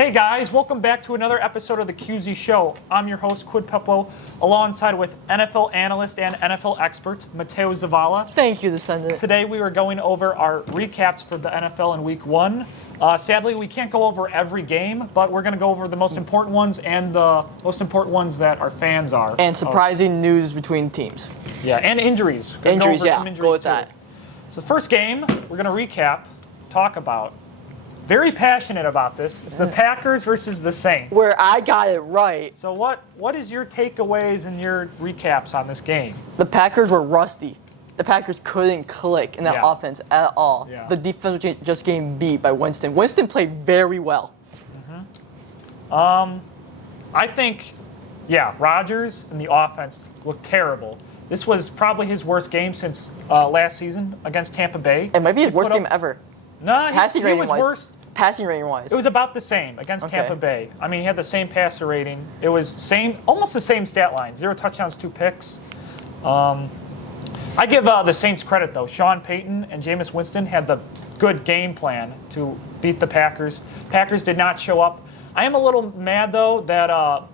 Hey guys, welcome back to another episode of the QZ Show. I'm your host, QUINN PEPLOW, alongside with NFL analyst and NFL expert, Matteo Zavala. Thank you, Descendant. Today we are going over our recaps for the NFL in Week 1. Sadly, we can't go over every game, but we're going to go over the most important ones and the most important ones that our fans are. And surprising news between teams. Yeah, and injuries. Injuries, yeah, go with too. that. So the first game we're going to recap, talk about. Very passionate about this. It's the Packers versus the Saints. Where I got it right. So what is your takeaways and your recaps on this game? The Packers were rusty. The Packers couldn't click in that offense at all. Yeah. The defense was just getting beat by Winston. Winston played very well. I think, Rodgers and the offense looked terrible. This was probably his worst game since last season against Tampa Bay. It might be his worst game ever. No, Passing he rating was wise. worst. Passing rating wise. It was about the same against Tampa Bay. I mean, he had the same passer rating. It was almost the same stat line. 0 touchdowns, 2 picks. I give the Saints credit, though. Sean Payton and Jameis Winston had the good game plan to beat the Packers. Packers did not show up. I am a little mad, though, that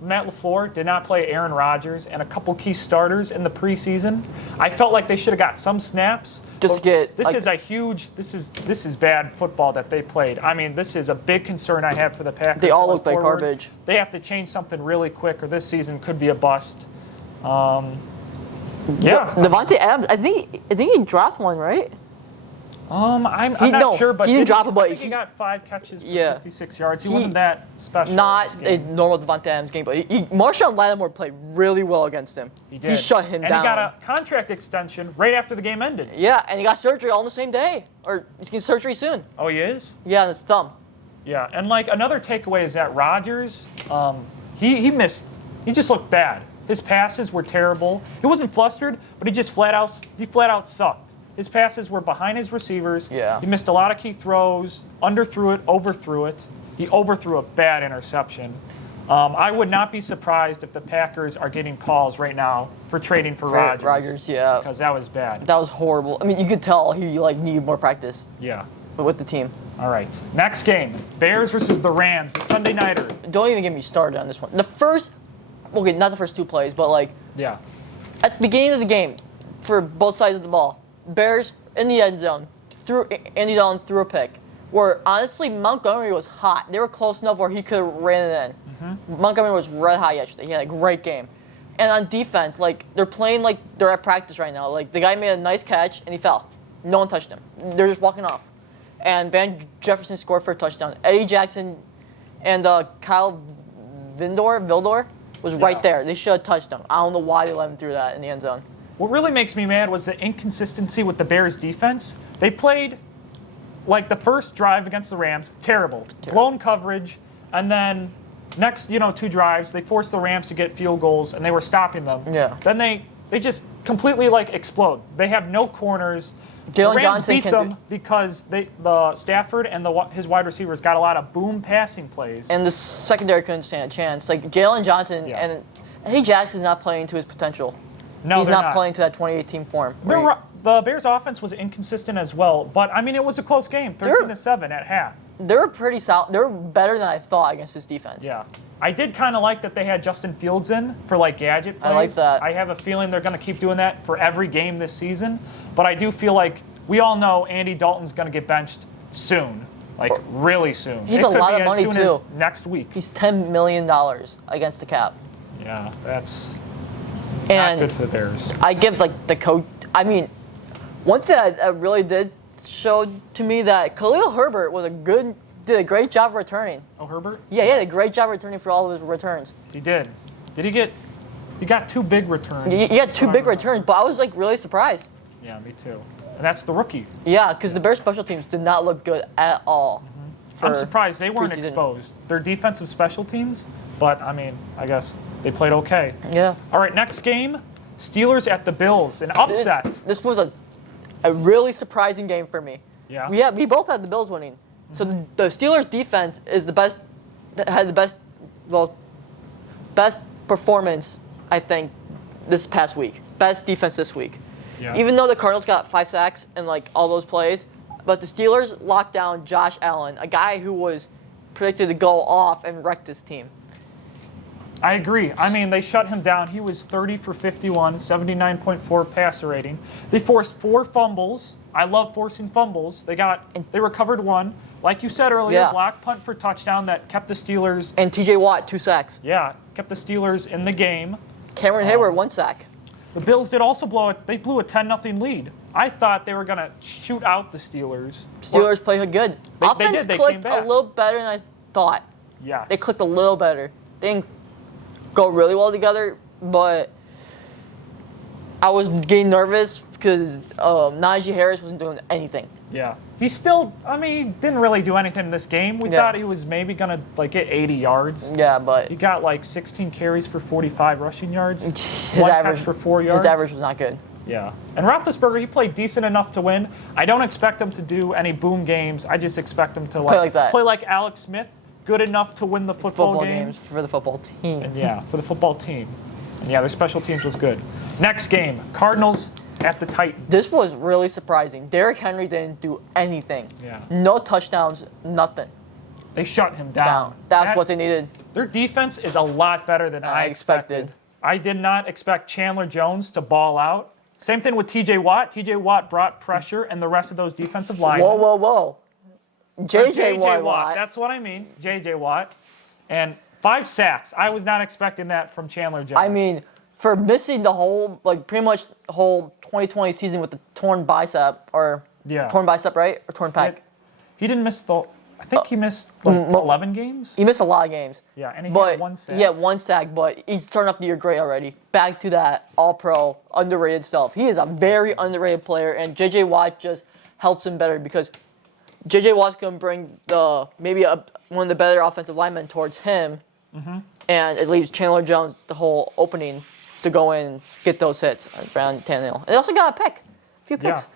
Matt LaFleur did not play Aaron Rodgers and a couple key starters in the preseason. I felt like they should have got some snaps. Just to get This is bad football that they played. I mean, this is a big concern I have for the Packers. They all look going like forward. garbage. They have to change something really quick, or this season could be a bust. Devontae Adams, I think he dropped one, right? I'm not sure, but he didn't drop it, but he got 5 catches for 56 yards. He wasn't that special. Not a normal Devontae Adams game, but Marshawn Lattimore played really well against him. He did. He shut him down. And he got a contract extension right after the game ended. Yeah, and he got surgery all on the same day. Or he's getting surgery soon. Oh, he is? Yeah, on his thumb. Yeah, and another takeaway is that Rodgers, he just looked bad. His passes were terrible. He wasn't flustered, but he flat out sucked. His passes were behind his receivers. Yeah. He missed a lot of key throws, underthrew it, overthrew it. He overthrew a bad interception. I would not be surprised if the Packers are getting calls right now for trading for Rodgers. Rodgers, yeah. Because that was bad. That was horrible. I mean, you could tell he needed more practice. Yeah. With the team. All right. Next game, Bears versus the Rams, the Sunday nighter. Don't even get me started on this one. Not the first 2 plays, but at the beginning of the game, for both sides of the ball, Bears in the end zone, threw a pick. Where honestly Montgomery was hot. They were close enough where he could have ran it in. Montgomery was red hot yesterday. He had a great game. And on defense, they're playing like they're at practice right now. The guy made a nice catch and he fell. No one touched him. They're just walking off. And Van Jefferson scored for a touchdown. Eddie Jackson and Kyle Vildor was right there. They should have touched him. I don't know why they let him through that in the end zone. What really makes me mad was the inconsistency with the Bears' defense. They played the first drive against the Rams, terrible. Blown coverage, and then next 2 drives, they forced the Rams to get field goals, and they were stopping them. Yeah. Then they just completely explode. They have no corners. Jalen the Rams Johnson beat them because the Stafford and his wide receivers got a lot of boom passing plays. And the secondary couldn't stand a chance. Jalen Johnson and Eddie Jackson's not playing to his potential. No, he's they're not playing to that 2018 form. The Bears' offense was inconsistent as well, but I mean it was a close game, 13-7 at half. They were pretty solid. They were better than I thought against this defense. Yeah, I did kind of like that they had Justin Fields in for gadget plays. I like that. I have a feeling they're going to keep doing that for every game this season, but I do feel like we all know Andy Dalton's going to get benched soon, really soon. He's a lot of money too. As next week. He's $10 million against the cap. Yeah, that's. And not good for the Bears. I give the coach. I mean, one thing that really did show to me that Khalil Herbert did a great job returning. Oh, Herbert? Yeah, he had a great job returning for all of his returns. He did. He got 2 big returns. He got 2 big returns, but I was really surprised. Yeah, me too. And that's the rookie. Yeah, because the Bears special teams did not look good at all. I'm surprised they weren't exposed. Their defensive special teams, but I mean, I guess they played okay. Yeah. All right, next game, Steelers at the Bills, an upset. This was a really surprising game for me. Yeah. We both had the Bills winning. So the Steelers defense is had the best performance, I think, this past week. Best defense this week. Yeah. Even though the Cardinals got 5 sacks and all those plays, but the Steelers locked down Josh Allen, a guy who was predicted to go off and wreck this team. I agree. I mean, they shut him down. He was 30 for 51, 79.4 passer rating. They forced 4 fumbles. I love forcing fumbles. They recovered 1. Like you said earlier, block punt for touchdown that kept the Steelers. And T.J. Watt, 2 sacks. Yeah, kept the Steelers in the game. Cameron Hayward, 1 sack. The Bills did also blew a 10-0 lead. I thought they were going to shoot out the Steelers. Played good. Offense they did. They clicked came back a little better than I thought. Yes. They clicked a little better. They didn't go really well together, but I was getting nervous because Najee Harris wasn't doing anything. Yeah. He didn't really do anything in this game. We thought he was maybe going to get 80 yards. Yeah, but he got 16 carries for 45 rushing yards. His average catch for 4 yards. His average was not good. Yeah. And Roethlisberger, he played decent enough to win. I don't expect him to do any boom games. I just expect him to play like Alex Smith, good enough to win the football games for the football team. And for the football team. And their special teams was good. Next game, Cardinals at the Titans. This was really surprising. Derrick Henry didn't do anything. Yeah. No touchdowns, nothing. They shut him down. That's what they needed. Their defense is a lot better than I expected. I did not expect Chandler Jones to ball out. Same thing with T.J. Watt. T.J. Watt brought pressure, and the rest of those defensive linemen. Whoa. J.J. Watt. That's what I mean. J.J. Watt. And 5 sacks. I was not expecting that from Chandler Jones. I mean, for missing the whole, pretty much the whole 2020 season with the torn bicep, torn bicep, right? Or torn pec. He didn't miss I think he missed 11 games. He missed a lot of games. Yeah, and he had 1 sack. Yeah, 1 sack, but he's starting off the year great already. Back to that all-pro, underrated stuff. He is a very underrated player, and J.J. Watt just helps him better because J.J. Watt's going to bring one of the better offensive linemen towards him, and it leaves Chandler Jones the whole opening to go in and get those hits around Tannehill. They also got a few picks. Yeah.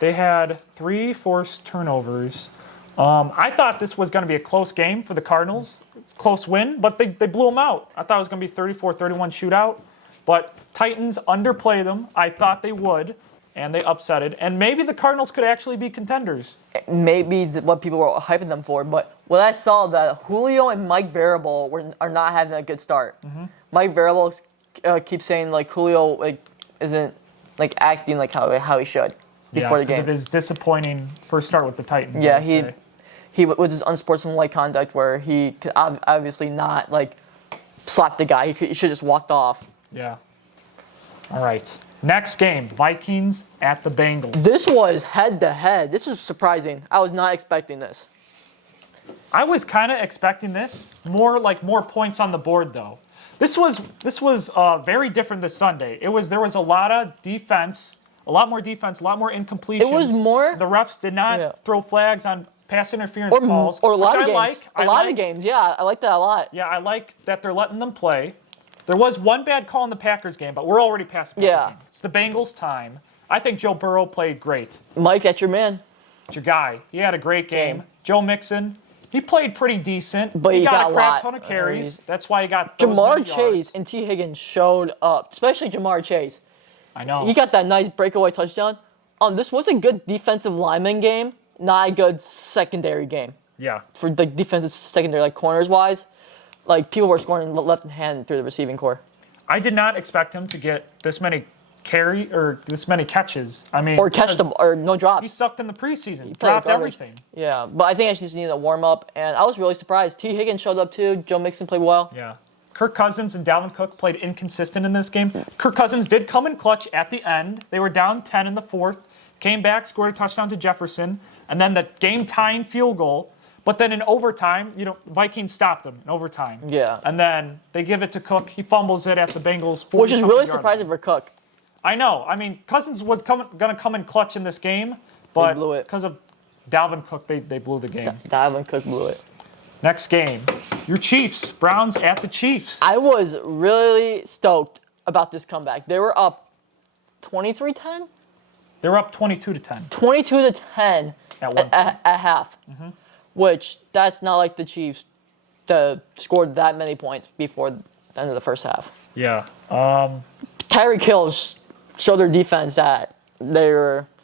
They had 3 forced turnovers. I thought this was going to be a close game for the Cardinals, close win, but they blew them out. I thought it was going to be 34-31 shootout, but Titans underplayed them. I thought they would, and they upset it. And maybe the Cardinals could actually be contenders. Maybe what people were hyping them for, but when I saw that Julio and Mike Variable are not having a good start. Mike Variable keeps saying Julio isn't acting like how he should before the game. Of his disappointing first start with the Titans. Yeah, he with his unsportsmanlike conduct where he could obviously not slap the guy. He should just walked off. Yeah. All right. Next game, Vikings at the Bengals. This was head-to-head. This was surprising. I was not expecting this. I was kind of expecting this. More points on the board, though. This was very different this Sunday. There was a lot of defense, a lot more incompletions. It was more. The refs did not throw flags on pass interference calls. Or a lot of games. A lot of games, yeah. I like that a lot. Yeah, I like that they're letting them play. There was one bad call in the Packers game, but we're already past the Packers game. It's the Bengals' time. I think Joe Burrow played great. Mike, that's your man. It's your guy. He had a great game. Joe Mixon, he played pretty decent. But he got a crap ton of carries. That's why he got those Jamar Chase and T. Higgins showed up, especially Jamar Chase. I know. He got that nice breakaway touchdown. This was a good defensive lineman game, not a good secondary game. Yeah. For the defensive secondary, corners-wise, people were scoring left hand through the receiving core. I did not expect him to get this many catches. I mean, or catch them, or no drops. He sucked in the preseason. He dropped everything. Yeah, but I think I just needed a warm up, and I was really surprised. T. Higgins showed up too. Joe Mixon played well. Yeah. Kirk Cousins and Dalvin Cook played inconsistent in this game. Kirk Cousins did come in clutch at the end. They were down 10 in the fourth, came back, scored a touchdown to Jefferson, and then the game-tying field goal. But then in overtime, Vikings stopped them in overtime. Yeah. And then they give it to Cook. He fumbles it at the Bengals. Which is really surprising for Cook. I know. I mean, Cousins was going to come in clutch in this game, but because of Dalvin Cook, they blew the game. Dalvin Cook blew it. Next game, your Chiefs. Browns at the Chiefs. I was really stoked about this comeback. They were up 23-10? They were up 22-10. 22-10 at half. Which, that's not like the Chiefs that scored that many points before the end of the first half. Yeah. Tyreek Hill showed their defense that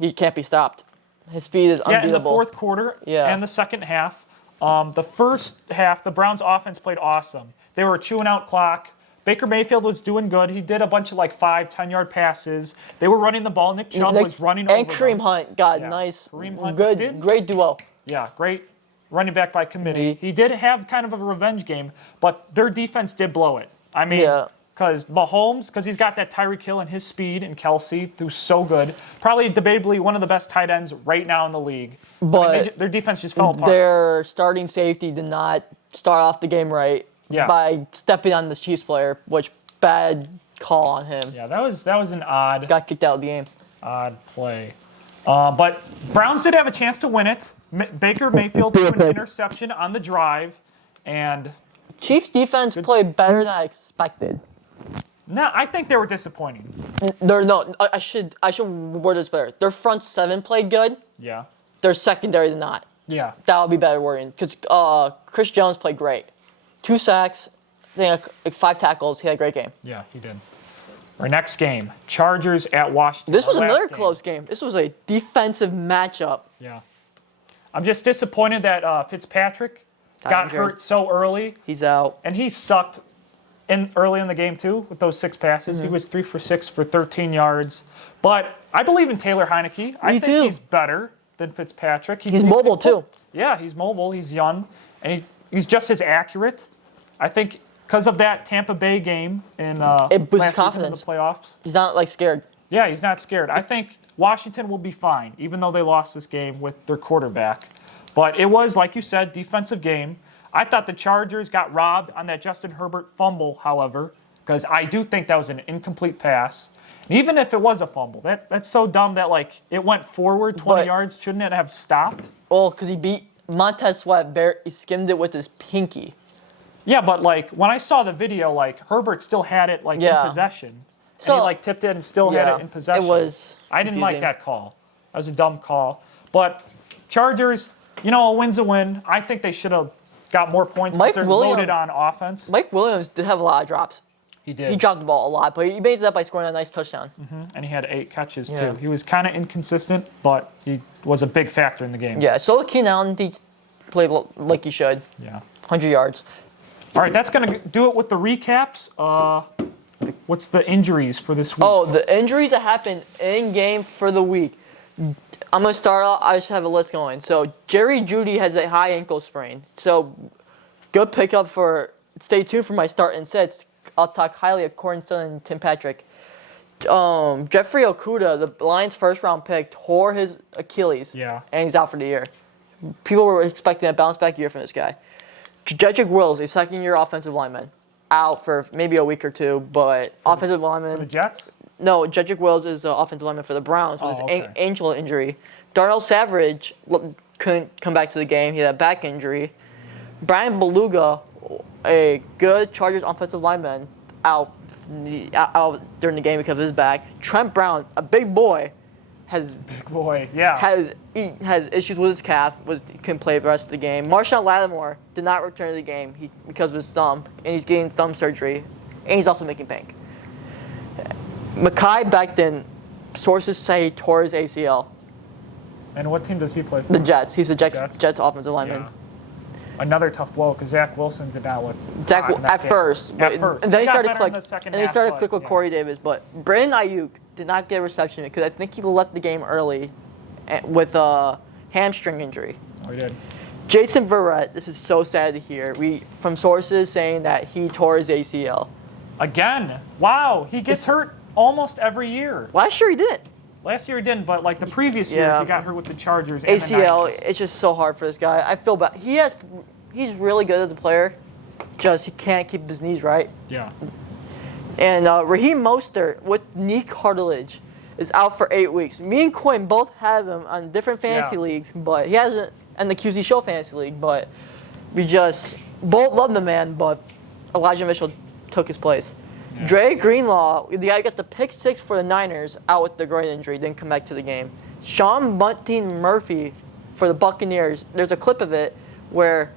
he can't be stopped. His speed is unbeatable. Yeah, in the fourth quarter and the second half. The first half, the Browns' offense played awesome. They were chewing out clock. Baker Mayfield was doing good. He did a bunch of 5, 10-yard passes. They were running the ball. Nick Chubb was running over and Kareem them. Hunt got nice, Kareem Hunt great duo. Yeah, great running back by committee. He did have kind of a revenge game, but their defense did blow it. I mean, because Mahomes, because he's got that Tyreek Hill and his speed, and Kelsey, who's so good. Probably debatably one of the best tight ends right now in the league. But their defense just fell apart. Their starting safety did not start off the game right by stepping on the Chiefs player, which bad call on him. Yeah, that was an odd. Got kicked out of the game. Odd play. But Browns did have a chance to win it. Baker Mayfield threw an interception on the drive, and Chiefs defense played better than I expected. No, I think they were disappointing. I should word this better. Their front seven played good. Yeah. Their secondary did not. Yeah. That would be better wording. Because Chris Jones played great. 2 sacks, I think 5 tackles. He had a great game. Yeah, he did. Our next game, Chargers at Washington. This was another close game. This was a defensive matchup. Yeah. I'm just disappointed that Fitzpatrick got hurt so early. He's out. And he sucked early in the game, too, with those 6 passes. He was 3 for 6 for 13 yards. But I believe in Taylor Heineke. I think he's better than Fitzpatrick. He's mobile, too. Yeah, he's mobile. He's young. And he's just as accurate. I think because of that Tampa Bay game in it boosts confidence in the playoffs. He's not scared. Yeah, he's not scared. I think Washington will be fine, even though they lost this game with their quarterback. But it was, like you said, defensive game. I thought the Chargers got robbed on that Justin Herbert fumble, however, because I do think that was an incomplete pass. And even if it was a fumble, that's so dumb that it went forward 20 yards. Shouldn't it have stopped? Well, because he beat Montez Sweat. He skimmed it with his pinky. Yeah, but when I saw the video, Herbert still had it in possession. So and he tipped it and still had it in possession. It was I didn't like that call. That was a dumb call. But Chargers, a win's a win. I think they should have got more points. They're loaded on offense. Mike Williams did have a lot of drops. He did. He dropped the ball a lot, but he made that by scoring a nice touchdown. And he had 8 catches, too. He was kind of inconsistent, but he was a big factor in the game. Yeah, so QUINN Allen played like he should. Yeah. 100 yards. All right, that's going to do it with the recaps. What's the injuries for this week? Oh, the injuries that happened in-game for the week. I'm going to start off. I just have a list going. So, Jerry Jeudy has a high ankle sprain. So, good pickup stay tuned for my start and sets. I'll talk highly of Cornston and Tim Patrick. Jeffrey Okudah, the Lions' first-round pick, tore his Achilles. Yeah. And he's out for the year. People were expecting a bounce-back year from this guy. Jedrick Wills, a second-year offensive lineman, out for maybe a week or 2, but offensive lineman. For the Jets? No, Jedrick Wills is the offensive lineman for the Browns with his ankle injury. Darnell Savage couldn't come back to the game. He had a back injury. Brian Beluga, a good Chargers offensive lineman, out during the game because of his back. Trent Brown, a big boy, has issues with his calf, couldn't play the rest of the game. Marshawn Lattimore did not return to the game because of his thumb, and he's getting thumb surgery, and he's also making bank. Mekhi Becton, sources say he tore his ACL. And what team does he play for? The Jets. He's the Jets offensive lineman. Yeah. Another tough blow because Zach Wilson did not look at first. And then he started to click with Corey Davis. But Brandon Ayuk did not get a reception because I think he left the game early with a hamstring injury. Oh, he did. Jason Verrett, this is so sad to hear. From sources saying that he tore his ACL. Again? Wow. He gets hurt almost every year. Last year he didn't. Last year he didn't, but the previous years he got hurt with the Chargers. And ACL, the it's just so hard for this guy. I feel bad. He's really good as a player, just he can't keep his knees right. Yeah. And Raheem Mostert with knee cartilage is out for 8 weeks. Me and Quinn both have him on different fantasy leagues, but he hasn't in the QZ Show fantasy league. But we just both love the man, but Elijah Mitchell took his place. Yeah. Dre Greenlaw, the guy who got the pick 6 for the Niners, out with the groin injury, didn't come back to the game. Sean Bunting Murphy for the Buccaneers, there's a clip of it where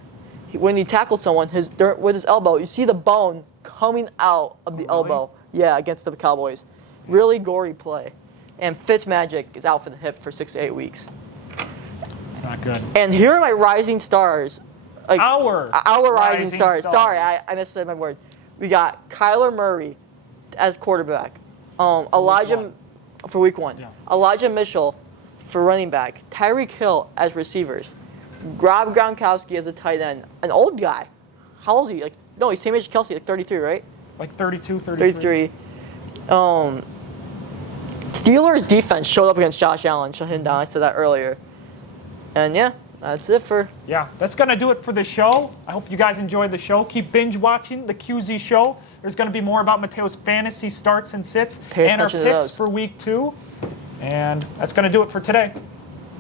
when he tackled someone with his elbow, you see the bone coming out of the elbow. Yeah, against the Cowboys. Really gory play. And Fitzmagic is out for the hip for 6 to 8 weeks. It's not good. And here are my rising stars like our rising stars. Sorry, I misspelled my word. We got Kyler Murray as quarterback. Elijah for week 1. Yeah. Elijah Mitchell for running back. Tyreek Hill as receivers. Rob Gronkowski as a tight end. An old guy. How old is he? Like, no, he's same age as Kelsey, like 33, right? Like 32, 33. 33. Steelers defense showed up against Josh Allen. Shut him down. I said that earlier. And yeah, that's it for. Yeah, that's going to do it for the show. I hope you guys enjoyed the show. Keep binge watching the QZ show. There's going to be more about Mateo's fantasy starts and sits and our picks for week 2. And that's going to do it for today.